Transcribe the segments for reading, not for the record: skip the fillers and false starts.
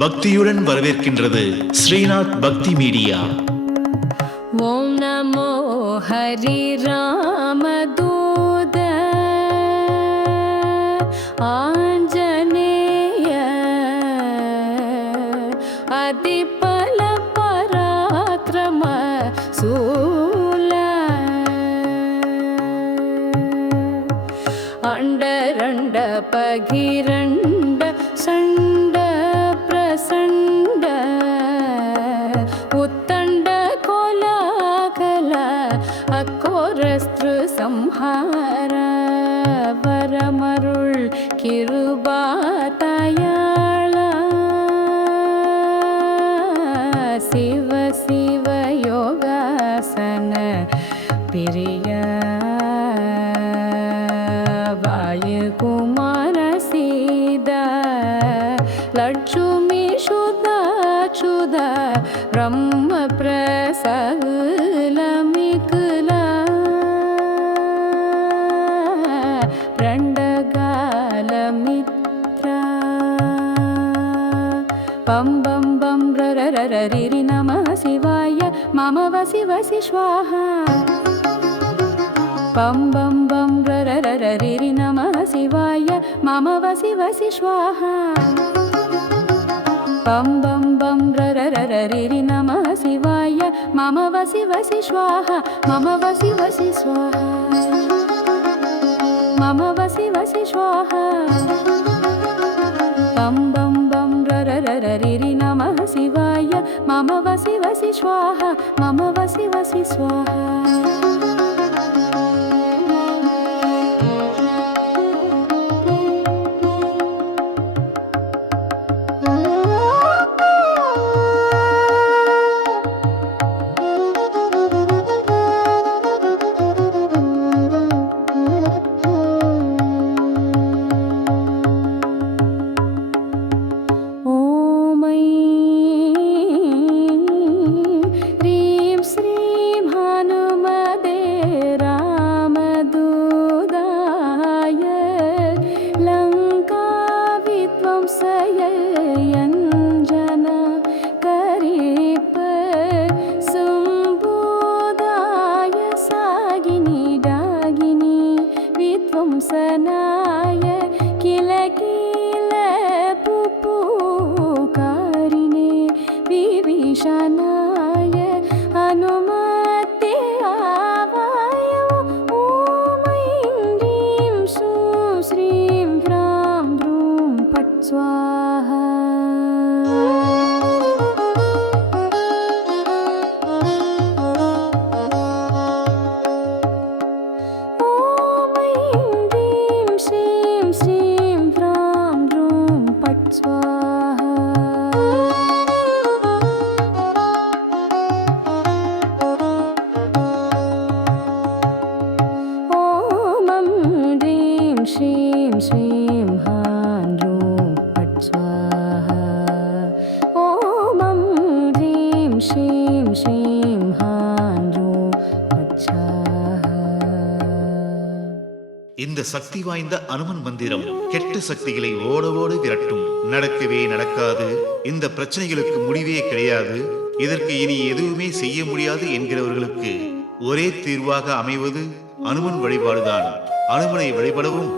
பக்தியுடன் வரவேற்கின்றது ஸ்ரீநாத் பக்தி மீடியா. ஓம் நமோ ஹரி ராமதூத ஆஞ்சநேய அதிபல பராக்கிரம சூல அண்டரண்ட பகிரண்ட சண்ட பிரசண்ட உத்தண்ட கோலாகல அக்கோரஸ்திரு சம்ஹார வரமருள் கிருபாதயாள சிவ சிவ யோகாசன பிரிய வாயுகுமார சீத லட்சுமி சுத சுத பிரம்ம பிரசலமிகுல ரணகால மித்ரா பம் பம் பம் ரரரரிரி நம சிவாய மம வசி வசி ஸ்வாஹா பம் பம் பம் ரரரரிரி நம சிவாய மம வசி வசி ஸ்வாஹா பம் பம் பம் ரரரரிரி நம சிவாய மம வசி வசி ஸ்வாஹா மம வசி வசி ஸ்வாஹா மம வசி வசி ஸ்வாஹா பம் பம் பம் ரரரரிரி நம சிவாய மம வசி வசி ஸ்வாஹா மம வசி வசி ஸ்வாஹா. சனாய கில கில புப்புகாரிணே விபீஷணாய அனுமதே ஆவாய ஓம் ஐம் ரீம் சூம் ஸ்ரீம் ஹ்ராம் த்ரூம் பட் ஸ்வாஹா. Shrim Shrim Han Rum Pat Swaha. Om Shrim Shrim Shrim Han Rum Pat Swaha. இந்த சக்தி வாய்ந்த அனுமன் மந்திரம் கெட்ட சக்திகளை ஓட ஓட விரட்டும். நடக்கவே நடக்காது, இந்த பிரச்சனைகளுக்கு முடிவே கிடையாது, இதற்கு இனி எதுவுமே செய்ய முடியாது என்கிறவர்களுக்கு ஒரே தீர்வாக அமைவது அனுமன் வழிபாடுதான். அனுமனை வழிபடவும்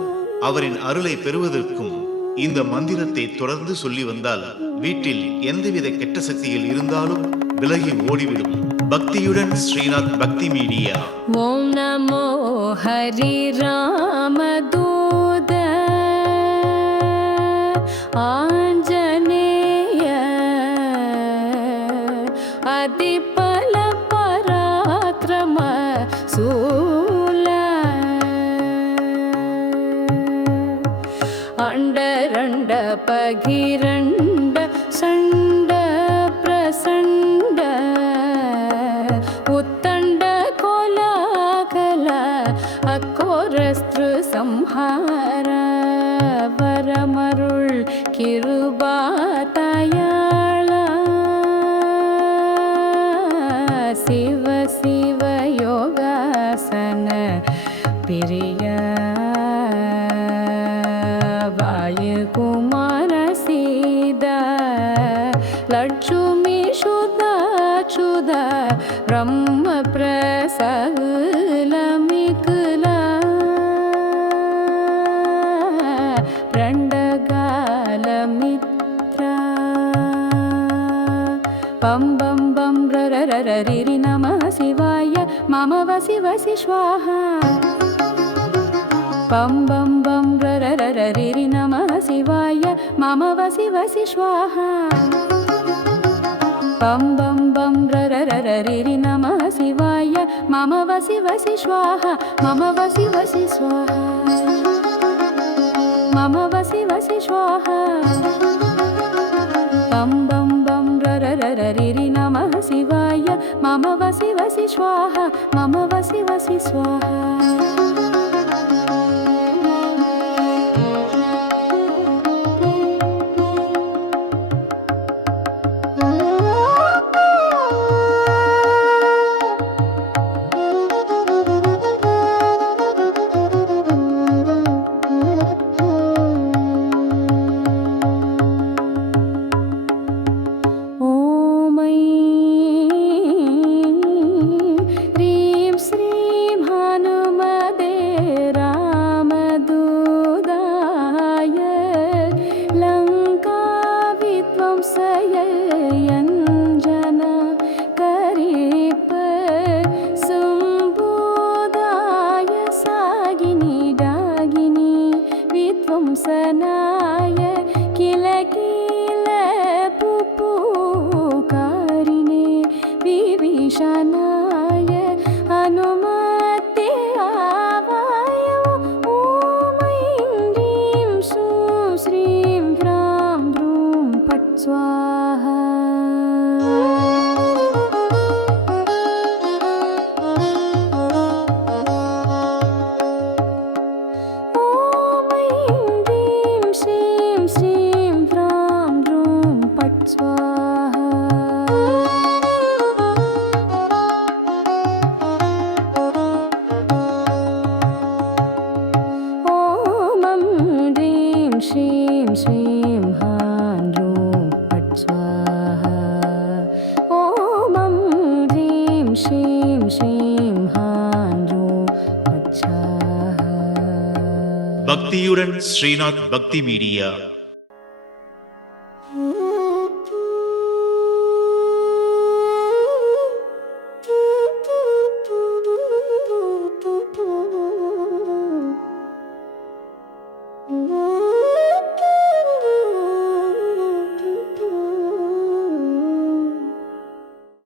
அவரின் அருளை பெறுவதற்கும் இந்த மந்திரத்தை தொடர்ந்து சொல்லி வந்தால் வீட்டில் எந்தவித கெட்ட சக்திகள் இருந்தாலும் விலகி ஓடிவிடும். பக்தியுடன் ஸ்ரீநாத் பக்தி மீடியா. ஓம் நமோ ஹரி ராமதூத ஆஞ்சநேய அதிபல பராக்கிரம சூல அண்டரண்ட பகிரண்ட சண்ட பிரசண்ட உத்தண்ட கோலாகல அக்கோரஸ்திரு சம்ஹார வரமருள் கிருபாதயாள लक्ष्मी शुद्ध ब्रह्म प्रसलमिकला रण्डगालमित्रा पं बं बं ररररिरि नमः शिवाय मम वसि वसि स्वाहा पं बं बं ररररिरि नमः शिवाय मम वसि वसि स्वाहा पं बं बं ररररिरि नमः शिवाय मम वसि वसि स्वाहा मम वसि वसि स्वाहा मम वसि वसि स्वाहा पं बं बं ररररिरि नमः शिवाय मम वसि वसि स्वाहा मम वसि वसि स्वाहा सनाय किल किल पुपुकारिणे विभीषणाय अनुमते आवाय ॐ ऐं ह्रीं श्रीं ह्रां ह्रूं फट् स्वाहा श्रीं श्रीं हां ह्रूं फट् स्वाहा ॐ ह्रीं श्रीं श्रीं हां ह्रूं फट् स्वाहा பக்தியுடன் ஸ்ரீநாத் பக்தி மீடியா.